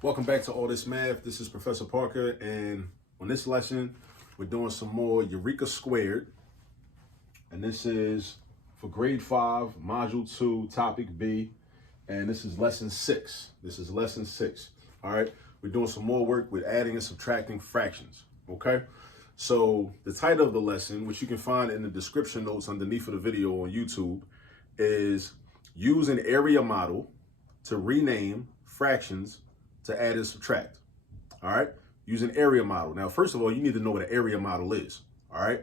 Welcome back to All This Math. This is Professor Parker, and on this lesson, we're doing some more Eureka Squared. And this is for grade 5, module 2, topic B. And this is lesson 6. All right. We're doing some more work with adding and subtracting fractions. Okay. So the title of the lesson, which you can find in the description notes underneath of the video on YouTube, is use an area model to rename fractions to add and subtract. All right. Use an area model. Now, first of all, you need to know what an area model is. All right.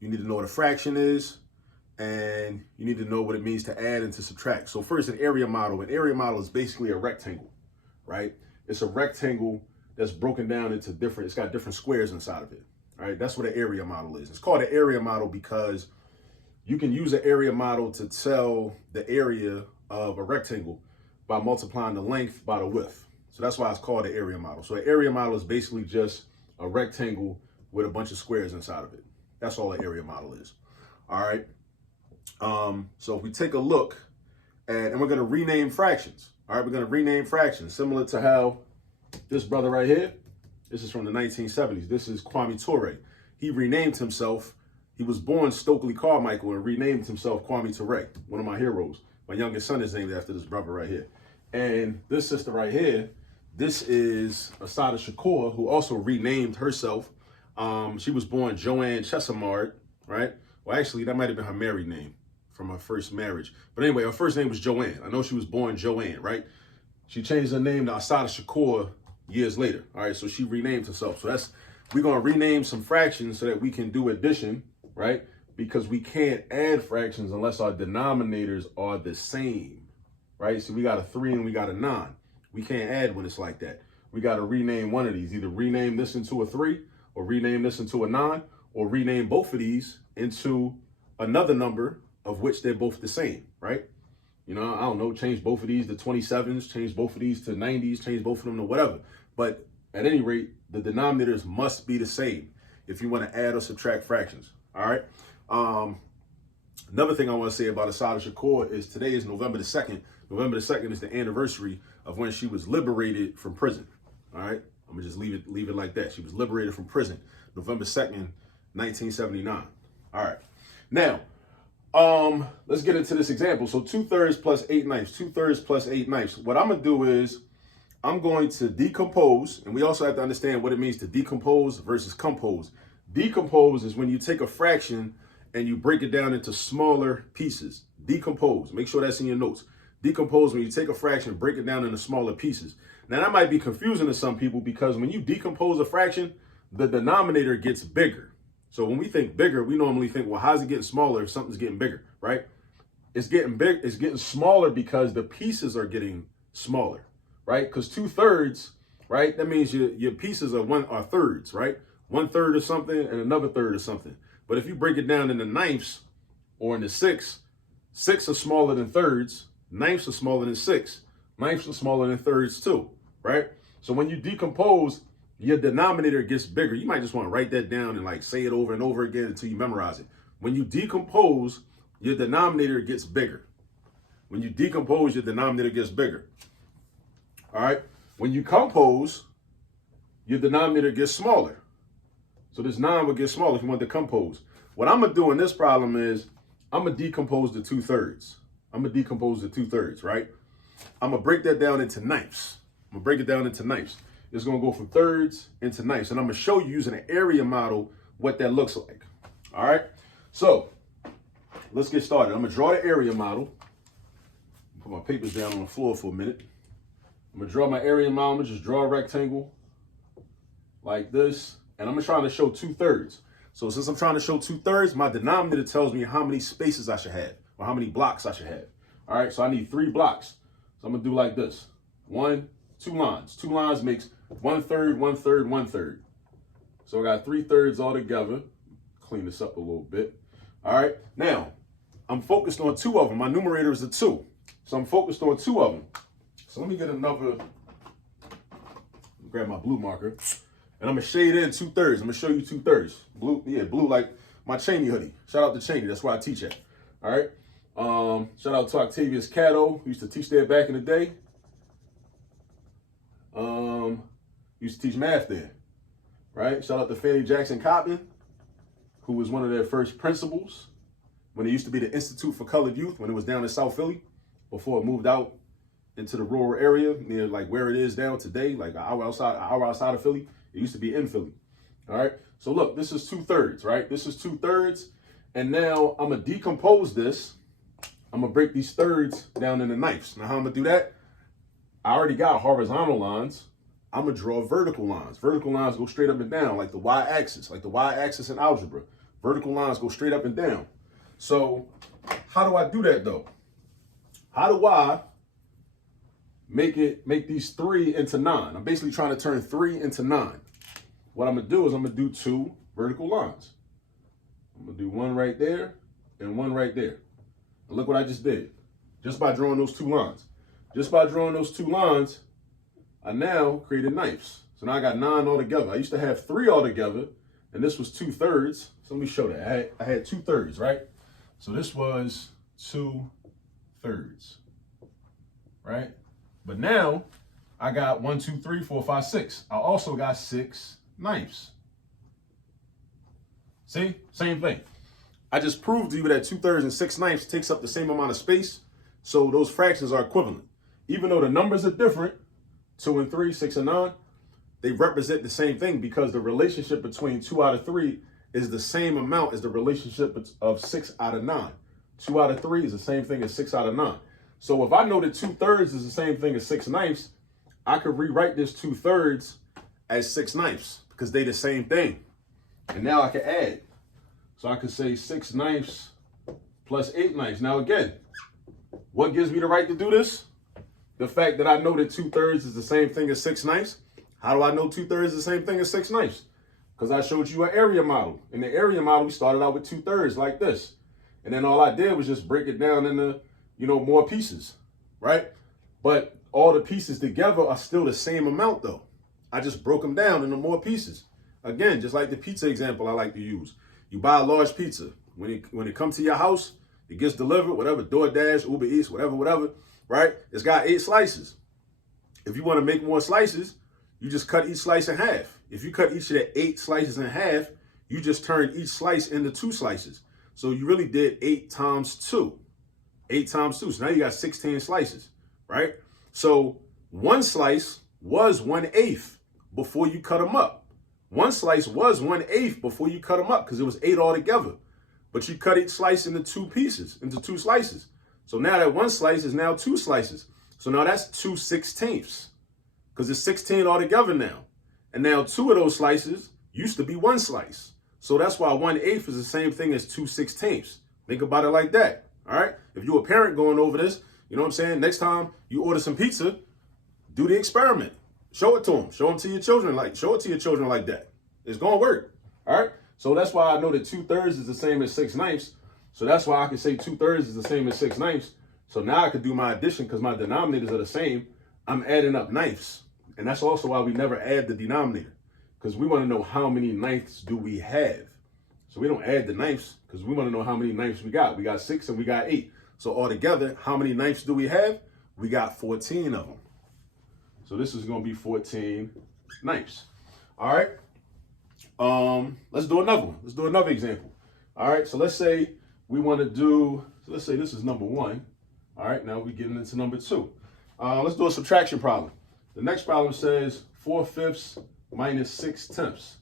You need to know what a fraction is, and you need to know what it means to add and to subtract. So first, an area model. An area model is basically a rectangle, right? It's a rectangle that's broken down into different, it's got different squares inside of it. All right. That's what an area model is. It's called an area model because you can use an area model to tell the area of a rectangle by multiplying the length by the width. So that's why it's called an area model. So an area model is basically just a rectangle with a bunch of squares inside of it. That's all an area model is. All right. So if we take a look and we're going to rename fractions. All right. We're going to rename fractions similar to how this brother right here, this is from the 1970s. This is Kwame Ture. He renamed himself. He was born Stokely Carmichael and renamed himself Kwame Ture, one of my heroes. My youngest son is named after this brother right here. And this sister right here, this is Asada Shakur, who also renamed herself. She was born Joanne Chesamard, right? Well, actually, that might have been her married name from her first marriage. But anyway, her first name was Joanne. I know she was born Joanne, right? She changed her name to Asada Shakur years later. All right, so she renamed herself. So we're going to rename some fractions so that we can do addition, right? Because we can't add fractions unless our denominators are the same, right? So we got a 3 and we got a 9. We can't add when it's like that. We got to rename one of these, either rename this into a 3 or rename this into a 9 or rename both of these into another number of which they're both the same, right? You know, I don't know, change both of these to 27s, change both of these to 90s, change both of them to whatever. But at any rate, the denominators must be the same if you want to add or subtract fractions, all right? Another thing I want to say about Asada Shakur is today is November the 2nd. November the 2nd is the anniversary of when she was liberated from prison. All right. I'm gonna just leave it like that. She was liberated from prison, November 2nd, 1979. All right. Now, let's get into this example. So 2/3 plus 8/9. 2/3 plus 8/9. What I'm gonna do is I'm going to decompose, and we also have to understand what it means to decompose versus compose. Decompose is when you take a fraction and you break it down into smaller pieces. Decompose. Make sure that's in your notes. Decompose when you take a fraction, break it down into smaller pieces. Now that might be confusing to some people because when you decompose a fraction, the denominator gets bigger. So when we think bigger, we normally think, well, how's it getting smaller if something's getting bigger, right? It's getting big. It's getting smaller because the pieces are getting smaller, right? Because 2/3, right? That means your pieces are thirds, right? 1/3 of something and another third of something. But if you break it down into ninths or into sixths are smaller than thirds, ninths are smaller than sixths, ninths are smaller than thirds too, right? So when you decompose, your denominator gets bigger. You might just want to write that down and like say it over and over again until you memorize it. When you decompose, your denominator gets bigger. When you decompose, your denominator gets bigger. All right. When you compose, your denominator gets smaller. So this 9 would get smaller if you want to compose. What I'm going to do in this problem is I'm going to decompose the 2/3. I'm going to decompose the 2/3, right? I'm going to break that down into ninths. I'm going to break it down into ninths. It's going to go from thirds into ninths. And I'm going to show you using an area model what that looks like. All right. So let's get started. I'm going to draw the area model. Put my papers down on the floor for a minute. I'm going to draw my area model. I'm going to just draw a rectangle like this. And I'm trying to show 2/3. So since I'm trying to show 2/3, my denominator tells me how many spaces I should have or how many blocks I should have. All right, so I need 3 blocks. So I'm gonna do like this. 2 lines. 2 lines makes 1/3, 1/3, 1/3. So I got 3/3 all together. Clean this up a little bit. All right, now I'm focused on 2 of them. My numerator is a 2. So I'm focused on 2 of them. So let me get another, grab my blue marker. And I'm going to shade in 2/3. I'm going to show you 2/3. Blue, yeah, blue like my Cheney hoodie. Shout out to Cheney. That's where I teach at. All right. Shout out to Octavius Cato, who used to teach there back in the day. Used to teach math there, right? Shout out to Fannie Jackson Cotton, who was one of their first principals when it used to be the Institute for Colored Youth, when it was down in South Philly, before it moved out into the rural area near like where it is now today, like an hour outside of Philly. It used to be in Philly. All right. So look, this is 2/3, right? This is 2/3. And now I'm gonna decompose this. I'm gonna break these thirds down into ninths. Now how I'm gonna do that? I already got horizontal lines. I'm gonna draw vertical lines. Vertical lines go straight up and down, like the y-axis, in algebra. Vertical lines go straight up and down. So how do I do that though? How do I make these 3 into 9? I'm basically trying to turn 3 into 9. What I'm gonna do is I'm gonna do 2 vertical lines. I'm gonna do one right there and one right there. And look what I just did. Just by drawing those 2 lines. Just by drawing those 2 lines, I now created ninths. So now I got 9 altogether. I used to have 3 altogether, and this was 2/3. So let me show that. I had 2/3, right? So this was 2/3, right? But now I got 1, 2, 3, 4, 5, 6. I also got 6 ninths. See, same thing. I just proved to you that 2/3 and 6 ninths takes up the same amount of space. So those fractions are equivalent. Even though the numbers are different, 2 and 3, 6 and 9, they represent the same thing because the relationship between 2 out of 3 is the same amount as the relationship of 6 out of 9. 2 out of 3 is the same thing as 6 out of 9. So if I know that 2/3 is the same thing as 6 ninths, I could rewrite this 2/3 as 6 ninths because they the same thing. And now I can add. So I could say 6 ninths plus 8 ninths. Now again, what gives me the right to do this? The fact that I know that 2/3 is the same thing as 6 ninths. How do I know 2/3 is the same thing as 6 ninths? Because I showed you an area model. In the area model, we started out with 2/3 like this. And then all I did was just break it down into, more pieces, right? But all the pieces together are still the same amount though. I just broke them down into more pieces. Again, just like the pizza example I like to use. You buy a large pizza. When it comes to your house, it gets delivered, whatever, DoorDash, Uber Eats, whatever, right? It's got 8 slices. If you want to make more slices, you just cut each slice in half. If you cut each of the 8 slices in half, you just turn each slice into 2 slices. So you really did 8 times 2. 8 times 2. So now you got 16 slices, right? So one slice was 1/8 before you cut them up. One slice was 1/8 before you cut them up because it was 8 altogether. But you cut each slice into 2 pieces, into 2 slices. So now that one slice is now 2 slices. So now that's 2/16 because it's 16 altogether now. And now 2 of those slices used to be 1 slice. So that's why 1/8 is the same thing as 2/16. Think about it like that. All right. If you're a parent going over this, you know what I'm saying? Next time you order some pizza, do the experiment. Show it to them. Show it to your children like that. It's going to work. All right. So that's why I know that 2/3 is the same as 6 ninths. So that's why I can say 2/3 is the same as 6 ninths. So now I can do my addition because my denominators are the same. I'm adding up ninths. And that's also why we never add the denominator because we want to know how many ninths do we have. So we don't add the ninths because we want to know how many ninths we got. We got 6 and we got 8. So altogether, how many ninths do we have? We got 14 of them. So this is going to be 14 ninths. All right. Let's do another one. Let's do another example. All right. So let's say we want to do, so let's say this is number 1. All right. Now we're getting into number 2. Let's do a subtraction problem. The next problem says 4/5 minus 6/10.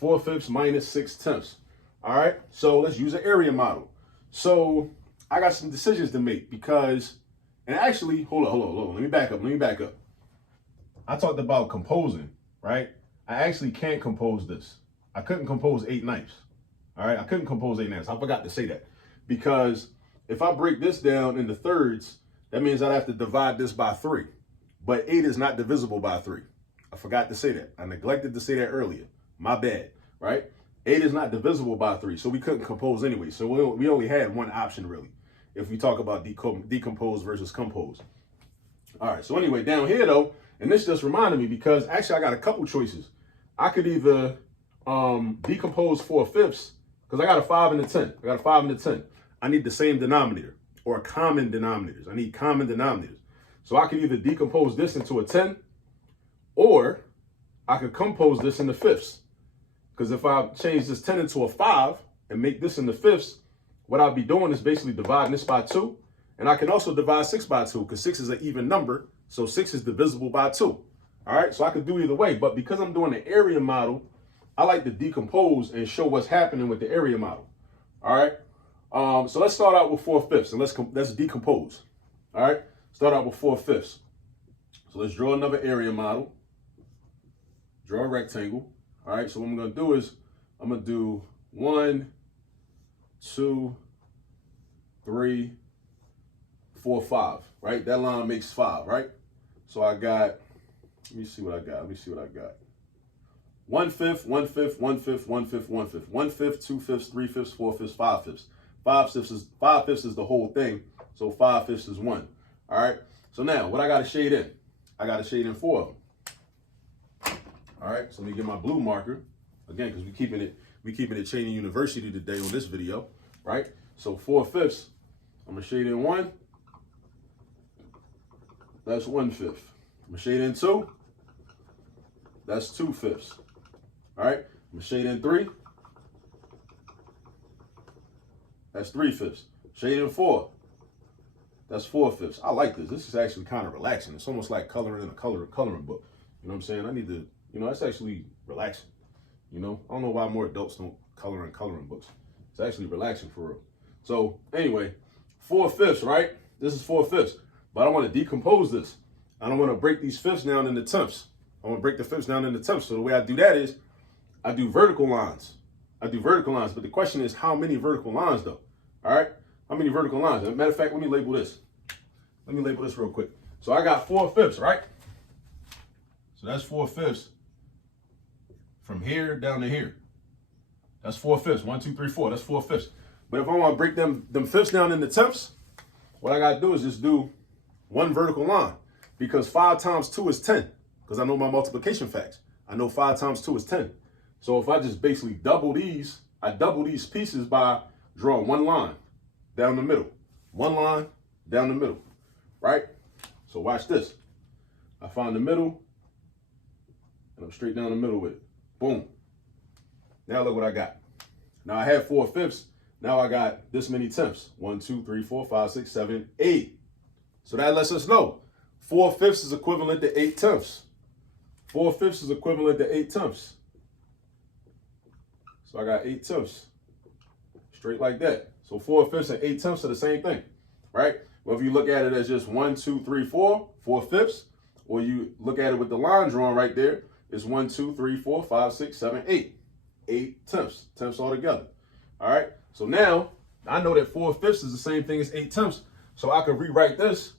4/5 minus 6/10. All right. So let's use an area model. So I got some decisions to make because, and actually, hold on. Let me back up. I talked about composing, right? I actually can't compose this. I couldn't compose 8 ninths. All right. I couldn't compose 8 ninths. I forgot to say that because if I break this down into thirds, that means I'd have to divide this by 3. But 8 is not divisible by 3. I forgot to say that. I neglected to say that earlier. My bad, right? 8 is not divisible by 3, so we couldn't compose anyway. So we only had one option, really, if we talk about decompose versus compose. All right, so anyway, down here, though, and this just reminded me because actually I got a couple choices. I could either decompose 4/5 because I got a 5 and a 10. I got a 5 and a 10. I need the same denominator or common denominators. I need common denominators. So I could either decompose this into a 10 or I could compose this into fifths. Because if I change this 10 into a 5 and make this into fifths, what I'll be doing is basically dividing this by 2. And I can also divide 6 by 2 because 6 is an even number. So 6 is divisible by 2. All right, so I could do either way. But because I'm doing the area model, I like to decompose and show what's happening with the area model. All right, so let's start out with 4/5 and let's decompose. All right, start out with 4/5. So let's draw another area model. Draw a rectangle. All right, so what I'm going to do is I'm going to do 1, 2, 3, 4, 5. Right, that line makes 5. Right, so I got. Let me see what I got. 1/5, 1/5, 1/5, 1/5, 1/5, 1/5, 2/5, 3/5, 4/5, 5/5. 5/5 is the whole thing. So 5/5 is 1. All right. So now what I got to shade in? I got to shade in 4 of them. All right. So let me get my blue marker again because we keeping it Cheney University today on this video. Right. So 4/5. I'm gonna shade in 1. That's 1/5. I'm gonna shade in 2. That's 2/5. All right, I'm gonna shade in 3. That's 3/5. Shade in 4. That's 4/5. I like this. This is actually kind of relaxing. It's almost like coloring in a coloring book. You know what I'm saying? I need to, that's actually relaxing. I don't know why more adults don't color in coloring books. It's actually relaxing for real. So anyway, 4/5, right? This is 4/5. But I want to decompose this. I don't want to break these fifths down into tenths. I want to break the fifths down into tenths. So the way I do that is I do vertical lines. But the question is how many vertical lines though? All right. How many vertical lines? As a matter of fact, let me label this. Let me label this real quick. So I got 4/5, right? So that's 4/5 from here down to here. That's 4/5. 1, 2, 3, 4. That's 4/5. But if I want to break them fifths down into tenths, what I got to do is just do one vertical line because 5 times 2 is 10 because I know my multiplication facts. I know 5 times 2 is 10. So if I just basically double these, I double these pieces by drawing one line down the middle. One line down the middle, right? So watch this. I find the middle and I'm straight down the middle with it. Boom. Now look what I got. Now I had 4/5. Now I got this many tenths. 1, 2, 3, 4, 5, 6, 7, 8. So that lets us know 4/5 is equivalent to 8 tenths. 4/5 is equivalent to 8 tenths. So I got 8 tenths. Straight like that. So 4/5 and 8 tenths are the same thing, right? Well, if you look at it as just 1, 2, 3, 4, 4/5, or you look at it with the line drawn right there, it's 1, 2, 3, 4, 5, 6, 7, 8. 8 tenths. Tenths all together. All right. So now I know that 4/5 is the same thing as 8 tenths. So I could rewrite this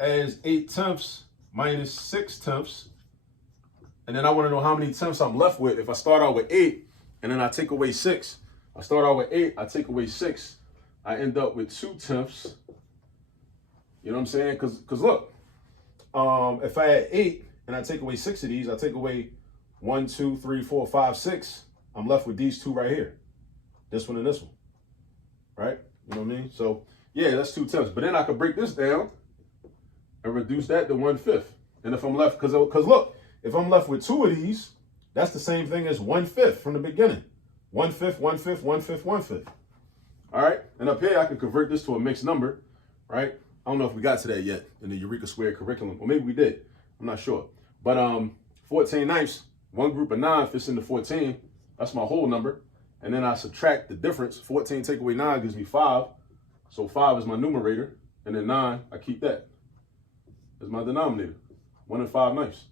as 8 tenths minus 6 tenths. And then I want to know how many tenths I'm left with. If I start out with 8 and then I take away 6, I start out with 8, I take away 6, I end up with 2 tenths. You know what I'm saying? Because look, if I had 8 and I take away 6 of these, I take away 1, 2, 3, 4, 5, 6. I'm left with these 2 right here. This one and this one. Right? You know what I mean? So yeah, that's 2 tenths. But then I could break this down and reduce that to 1/5. And if I'm left, because look, if I'm left with 2 of these, that's the same thing as 1/5 from the beginning. 1/5, 1/5, 1/5, 1/5. All right. And up here, I can convert this to a mixed number, right? I don't know if we got to that yet in the Eureka Squared curriculum, or maybe we did. I'm not sure. But 14 ninths, one group of 9 fits into 14. That's my whole number. And then I subtract the difference. 14 take away 9 gives me 5. So 5 is my numerator. And then 9, I keep that as my denominator. 1 and 5 ninths.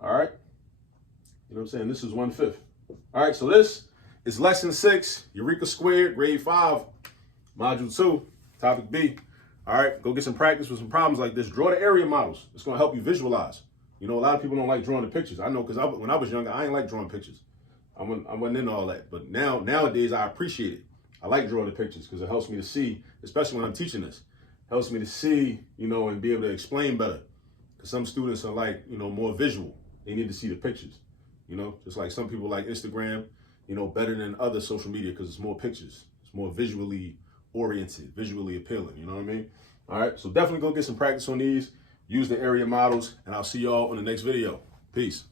All right. You know what I'm saying? This is 1/5. All right. So this is lesson 6, Eureka Squared, grade 5, module 2, topic B. All right. Go get some practice with some problems like this. Draw the area models. It's going to help you visualize. A lot of people don't like drawing the pictures. I know because when I was younger, I ain't like drawing pictures. I wasn't into all that. But nowadays, I appreciate it. I like drawing the pictures because it helps me to see, especially when I'm teaching this. It helps me to see, and be able to explain better. Because some students are like, more visual. They need to see the pictures. Just like some people like Instagram, better than other social media because it's more pictures. It's more visually oriented, visually appealing. You know what I mean? All right. So definitely go get some practice on these. Use the area models, and I'll see y'all on the next video. Peace.